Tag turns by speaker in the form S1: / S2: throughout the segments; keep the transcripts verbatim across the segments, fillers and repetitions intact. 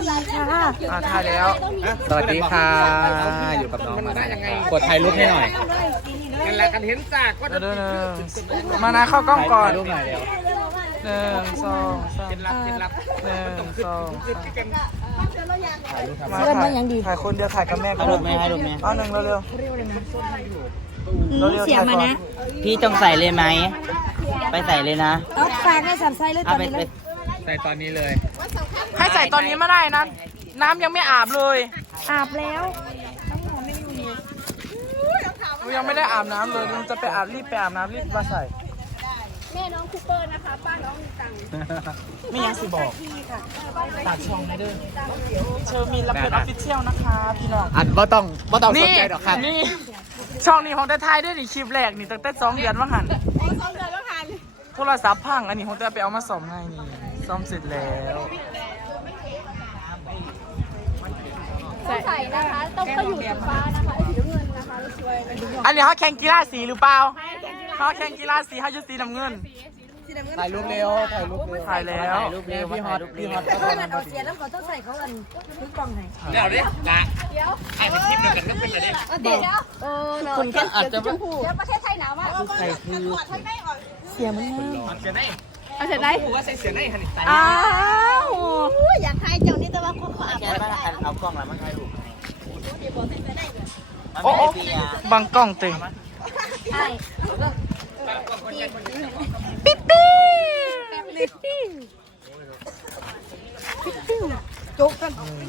S1: ดีค่ะ
S2: อ่าถ่ายแล้ว
S3: สวัสดีค่ะอยู่กับน้องมาได้ยังไงกดถ่ายรูปให้หน่อย
S4: นั่นแหละกันเห็นจากก็
S2: เดี๋ยวเดี๋ยวเดี๋ยวมานะเข้ากล้องก่อน
S3: ถ่ายรูปหน่อยเร็ว
S2: หนึ่งสองสาม
S4: เป็นรับเป็นรับ
S2: หนึ่งสองสาม
S3: ถ่ายรูปครับ
S2: มาถ่ายถ่ายคนเดียวถ่ายกับแม่ก่อน
S3: ถ่ายรูปไหมถ่ายรูปไหม
S2: เอาหนึ่งเร็วเร็ว
S1: อืมเสียมานะ
S3: พี่ต้องใส่เลยไหมไปใส่เลยนะ
S1: เอาฝากในสัมไซเลยต
S3: เอา
S1: อน
S3: ไป
S1: นี้เลย
S3: ใส่ตอนนี้เลย
S2: ให้ใส่ตอนนี้ไม่ได้นะน้ำยังไม่อาบเลย
S1: อาบแล้ว
S2: ยังไม่ได้อาบน้ำเลยมันจะไปอาบรีบไปอาบน้ำรีบมาใส่
S5: แม่น้องคูเปอร์นะคะ ป้าน้องมีตังค์
S2: ไม่ยังสิบอกฝากช่องให้ด้วยเชอร์มินรับเป็นออฟฟิเชียลนะคะพี่น้อง
S3: อันบ่ต้องบ่ต้องสนใจดอกครับ
S2: นี่ช่องนี้ของแต่ไทยด้วยนี่คลิปแรกนี่ตั้งแต่สองเดือนว่าหัน
S5: สองเดือนแล้วค่ะ
S2: โทรศัพท์พังอันนี้ของแต่ไปเอามาซ่อมให้นี่ซ่อมเสร็จแล้ว
S5: ใส่นะคะ ต้องก็อยู่สีฟ้านะคะสีน้ำเงินนะคะสวยเลย
S2: อันนี้เขาแข่งกีฬาสีหรือเปล่าเขาแข่งกีฬาสีเขาจะสีน้ำเงิน
S3: ถ่ายรูปเร็วถ่ายรูปเร็ว
S2: ถ่ายแล้ว
S3: ถ่ายรูปเร็วพี่ฮอตพี่ฮอตก็
S1: เพื่อน
S3: ทำ
S1: เอาเสียแล้วเขาต้องใส่เขากันทุกกล่องไหน
S4: เดี๋ยวดิละ
S5: เดี๋ยว
S4: ไอ้เป็นทิปเดียวกันก็เป็นอะไรดิ
S5: เดี๋ยวเดี๋ยวเออเนาะ
S3: คุณแค่อาจจะ
S5: เดี๋ยวประเทศไทยหนาวมาก
S3: ใส่คือ
S1: เสียมัน
S4: มันเสียไหน
S5: เอาเสร็จไหม
S4: กูว่าใส่เสียไหนฮันนี่ใส่
S5: อ้าว
S1: อยากทายเจ้านี่แต่ว่าเขาขวา
S3: แค่ว่าเอากล้องแล้วมันถ่ายรูปมันไม่
S2: โอ้
S3: ได้
S2: โอ้
S3: เบียร์
S2: บังกล้องเต็ม
S1: ใช่
S2: ปิ๊ปปี้
S1: จุกกัน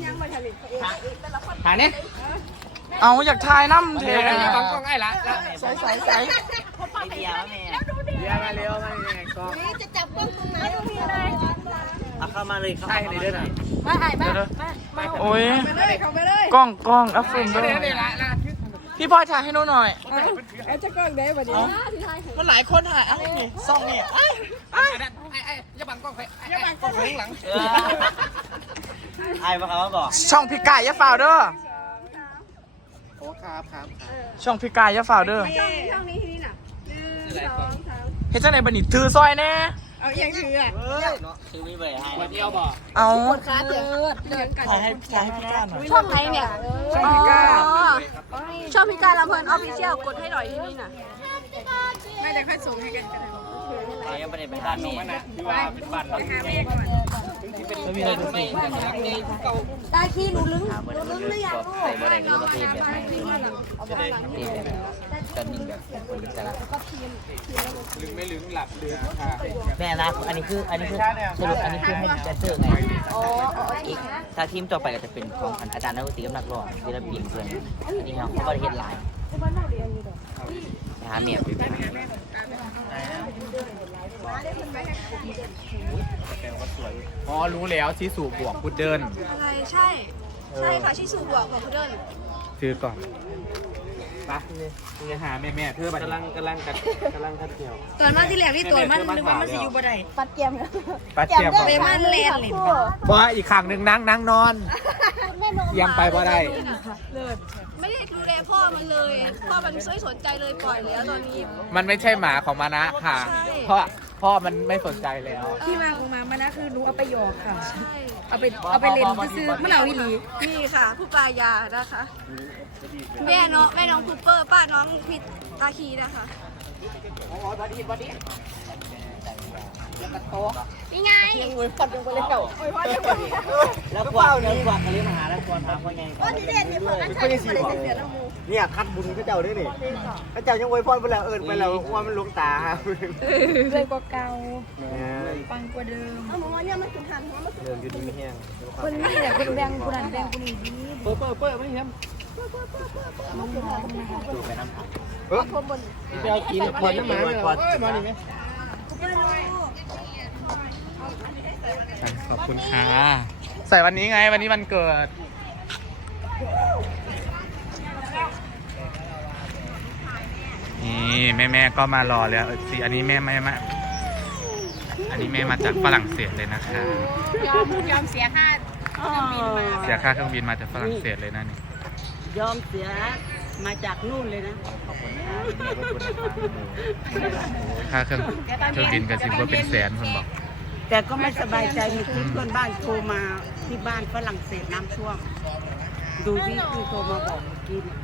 S4: หาเนี่ย
S2: เอาอยากถ่ายน้ำเท
S4: เดี๋ยวบังกล้องไอ้ละละ
S2: ใส่ใส่ใส่
S3: เบียร์แม่
S4: เดี๋ยวมาเร็วมายังไงก็
S1: นี่จะจับกล้องตรงไหนตรงนี้เลย
S3: เอาเข้ามาเลยเข้า
S4: ใช่
S3: มา
S4: ในเดือนไหน
S1: มาถ่ายบ้าง
S2: โอ้ยกล้องกล้องอัฟฟินด้ว
S4: เดี๋
S2: ย
S4: ยวเดี๋ยวละละ
S2: พี่พลอยถ่ายให้หนูหน่อย
S5: เอาจะกล้องได้ปะเนี่ย
S2: มันหลายคนถ่ายอะไรนี่ซองนี่
S4: ไอ้ไอ้ไอ้อย่าบังกล้องไปอย่าบังกล้องข้างหลัง
S3: ไอ้มาเขาบอก
S2: ช่องพี่กายยะฝ่าวเด้อ
S4: โอ้ครับครับ
S2: ช่องพี่กายยะฝ่าวเด้อ
S5: ช่องนี้ช่องนี้ที่นี่น่ะหนึ่งสองสาม
S2: เฮ็ดจังไหนบัดนี้ถือซอยแน่
S5: เอาอย่างถืออ่ะ
S3: คือมีเบอร์ให้
S4: วันเดียวบอก
S2: เอา
S5: ขาเดือดเดือดกัน
S2: ถ่ายให้ถ่ายให้พี่ก้าหน่อย
S5: ช่องไหนเนี่ยช่องพิการช่องพิการลำเพลินออฟฟิเชียลกดให้หน่อยที่นี่น่ะน่าจะค่อยส่งให้กันกัน
S3: เรายังไม่ได้ไปบ้านแม่
S4: ที่ว่าเป็นบ้านเรา
S5: หาแม่ก่อน
S2: ไม่มีอะไรดูสิ
S1: ตาขี้หนูลึง
S3: ถามว่าเรื่องใส่บ่ได้ก็ประเทศแบบไหนประเทศแบบตอนนี้แบบคนแต่ละ
S4: ลึงไม่ลึงหลับเดือดค่ะ
S3: แม่นะอันนี้คืออันนี้คือสรุปอันนี้คือให้แดนเซอร์ไงอีกถ้าทีมต่อไปก็จะเป็นของอาจารย์นักดนตรีกับนักร้องศิลปินเพื่อนอันนี้เขาเขาประเทศหลายหาเมียไปเป็น
S4: อ๋อรู้แล้วชี้สู่บวกพุดเดิล
S5: อะไรใช่ ใช่ค่ะชิซูบวกบอกพุดเดิ้ล
S4: ซื้อก่อนไปนี่หาแม่แม่เพื่อบัตรกำลังกำลังกัดกำลังกัดเกี่ยว
S1: ตอนมาที่แรกนี่ตัวมันนึกว่ามันสิอยู่บ่ได้
S5: ปัดเกียมแล้ว
S4: ปัดเทียม
S1: ไปมันเล่นเล่น
S4: บ่อีกขังหนึ่งนั่งนั่งนอนยังไปบ่ได้
S5: ไม่ได้ดูแลพ่อมันเลย พ่อมันไม่สนใจเลยปล่อยแล้วตอนนี้
S4: มันไม่ใช่หมาของมานะค่ะ
S5: ใช่
S4: เพราะพ่อมันไม่สนใจแล้ว
S1: ที่มาของมามันนะคือหนูเอาไปหยอกค่ะ
S5: ใช่
S1: เอาไปเอาไปเล่นซื้อมันเอาอีหลี
S5: นี่ค่ะ ผู้ปลายานะคะ แม่น้องแม่น้องคูเปอร์ ป้าน้องพิตาคีนะคะนี่ไง
S3: แล้วกว่าแล้วกว่าเขาเรียกมาหาแล้วกว่าถามว่าไงก็นี่เด่นนี่ผมก็ยังสี่บอกเนี่ยคัดบุญก็เจ้าด้วยนี่ก็เจ้ายังไว้พรไปแล้วเอิญไปแล้วว่ามันลงตาครับ
S1: เลยกว่าเก่า
S3: เนี่ย
S1: ปังกว่าเดิม
S3: เรื่องอยู่ดีไม่แห้ง
S1: คนนี้แหละคนแบงคนนั้นแบงคนนี้ดี
S4: เปิดเปิดเปิดไม่เห็น
S3: ดูไปน้ำผัก
S4: เออไปเอากินคนน้ำหมาเลยนอนอีกไหมขอบคุณค่ะใส่วันนี้ไงวันนี้วันเกิดนี่แม่แม่ก็มารอแล้วสิอันนี้แม่แม่มาอันนี้แม่มาจากฝรั่งเศสเลยนะคะ
S5: ยอมยอมเสียค่าเครื่องบินมา
S4: เสียค่าเครื่องบินมาจากฝรั่งเศสเลยนะนี่
S3: ยอมเสียมาจากนู่นเลยนะขอบคุณนะ
S4: ค่าเครื่องเครื่องบินกันสิว่าเป็นแสนคนบอก
S6: แต่ก็ไม่สบายใจมีเพื่อนบ้านโทรมาที่บ้านฝรั่งเศสน้ำท่วมดูที่คือโทรมาบอกเมื่อกี้เนี่ย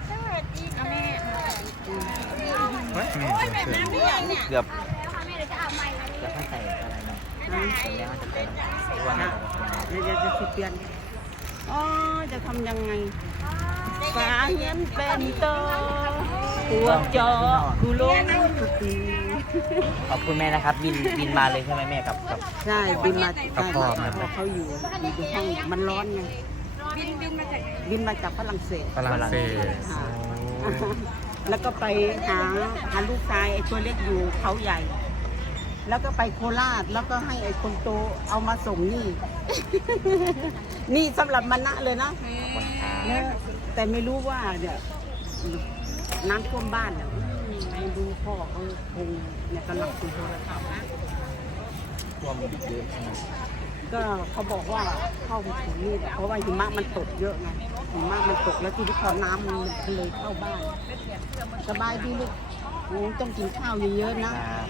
S3: เกือบจะให้ใส่อะไรนะแล้วมันจะเป็นวันนี้
S6: เดี๋ยวจะสิเปลี่ยนอ๋อจะทำยังไงฟ้าเห็นเป็นโตหัวจอกูลงทุกที
S3: ขอบคุณแม่นะครับ บินบินมาเลยใช่ไหมแม่กับกับ
S6: ใช่บินมา
S3: กับพ่อมา
S6: เพราะเขาอยู่อยู่ห้องมันร้อนไงบินมาจากฝรั่งเศส
S4: ฝรั่งเศส
S6: ค่ะแล้วก็ไปหาหาลูกชายไอ้ตัวเล็กอยู่เขาใหญ่ แล้วก็ไปโคราชแล้วก็ให้ไอ้คนโตเอามาส่งนี่ นี่สำหรับมณะเลยนะเนี่ยแต่ไม่รู้ว่าเนี่ยน้ำท่วมบ้านเนี่ยไม่รู้พ่อเขาคงเนี่ยกำลังคุยโทรศัพท์นะ
S3: ท่วมเยอะใช่ไหม
S6: ก็เขาบอกว่าเข้าไปถึงนี่แหละเพราะว่าหิมะมันตกเยอะไงหิมะมันตกแล้วที่ที่พอน้ำมันเลยเข้าบ้านสบายดีลูกโอ้ต้องกินข้าวเยอะๆนะ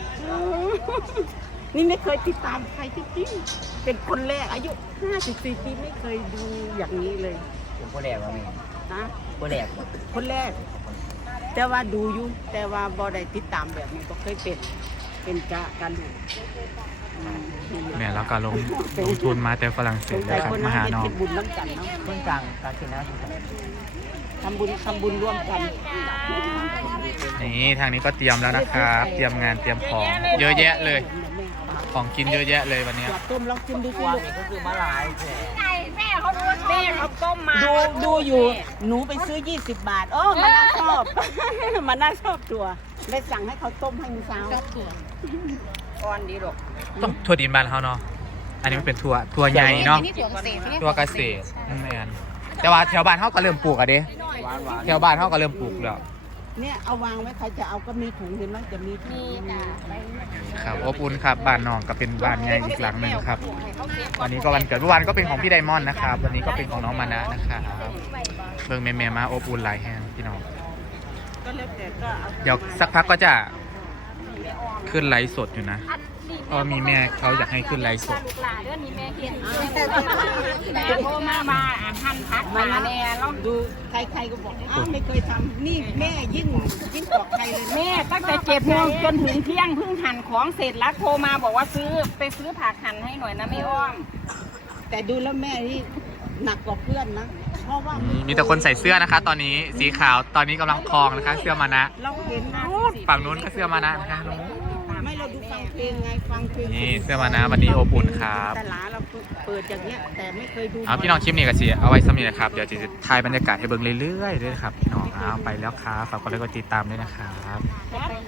S6: นี่ไม่เคยติดตามใครจริงๆเป็นคนแรกอายุห้าสิบสี่ปีไม่เคยดูอย่างนี้เลย
S3: ผมก็แหลกว่าแม่
S6: นะ
S3: ก็แหลก
S6: คนแรก แต่ว่าดูอยู่แต่ว่าบอได้ติดตามแบบนี้ก็เคยเป็นเป็นกะกันอยู่อืม
S4: แม่แล้วก็ลงลงทุนมาแต่ฝรั่งเศ
S6: ส
S4: ส
S6: ง
S4: เล
S6: สั
S4: ย
S6: ย
S4: ครับ
S6: คน
S4: มา
S6: นั้น
S4: หา
S6: เห็น
S4: น้อง
S6: เป็นบุญน้ำกันเนาะ
S3: เพิ่งกลางการกินนะ
S6: ทำบุญทำบุญร่วมกัน
S4: นี่ทางนี้ก็เตรียมแล้วนะครับ เตรียมงานเตรียมของเยอะแยะเลย ของกินเยอะแยะเลยวันนี้
S6: จอดต้มลองกินดูสิ
S3: วาง
S6: ลูก
S3: นี่ก็คือมะลายแผล
S1: แม่เขาต้มมา
S6: ดูดูอยู่หนูไปซื้อยี่สิบบาทโอ้มันน่าชอบ มันน่าชอบตัวได้สั่งให้เขาต้มให้มื้อเช้าชอบตัวอ่อนดีหรอก
S4: ต้องถั่วดินบ้านเขาเนาะอันนี้มันเป็นถั่วถั่วใหญ่เนาะ
S1: นี่ถั่วเกษตร
S4: ถั่วเกษตรแม่นแต่ว่าแถวบ้านเขาก็เริ่มปลูกอะเด้
S3: หวานหวาน
S4: แถวบ้านเขาก็เริ่มปลูกแล้ว
S6: เนี่ยเอาวางไว้ใครจะเอาก็มีถุงเห็นไหมจะมีถุง
S4: ครับอบอุ่นครับบ้านน้องก็เป็นบ้านใหญ่อีกหลังหนึ่งครับ วันนี้ก็วันเกิดเมื่อวานก็เป็นของพี่ไดมอนด์นะครับ วันนี้ก็เป็นของน้องมานะนะครับเบิ่งแม่ๆมาอบอุ่นหลายแห่งพี่น้อง
S6: ก็แล้วแต่ก็เอา
S4: เดี๋ยวสักพักก็จะขึ้นไลฟ์สดอยู่นะเพราะว่ามีแม่เขาอยากให้ขึ้นไลฟ์สด
S1: แต่โทรมามาอ่านทันพักมาแน่เรา
S6: ดูใครๆก็บอกอ้าวไม่เคยทำนี่แม่ยิ่งยิ่งกว่าใครเลยนะ
S1: แม่ตั้งแต่เจ็ดโมงจนถึงเที่ยงเพิ่งหั่นของเสร็จแล้วโทรมาบอกว่าซื้อไปซื้อผักหั่นให้หน่อยนะไม่อ้อม
S6: แต่ดูแล้วแม่นี่หนักกว่าเพื่อนนะเพราะว่า
S4: มีมีแต่คนใส่เสื้อนะคะ ตอนนี้สีขาวตอนนี้กำลังคลองนะคะ เสื้อมานะ
S6: เราเห็นนะ
S4: ฝั่งนู้นก็เสื้อมานะนะคะ
S6: ไม่เราดูฟังเพลงไงฟังเพลง
S4: นี่เสื้อมานะวันนี้อบอุ่นครับ
S6: แต่หลาเราเปิดอย่างเงี้ยแต่ไม่เคยดู
S4: เอาพี่น้องคลิปนี้ก็สิเอาไว้สำหรับนะครับเดี๋ยวจะถ่ายบรรยากาศให้เบิ่งเรื่อยๆด้วยครับพี่น้องเอาไปแล้วครับฝากกดไลค์กดติดตามด้วยนะครับ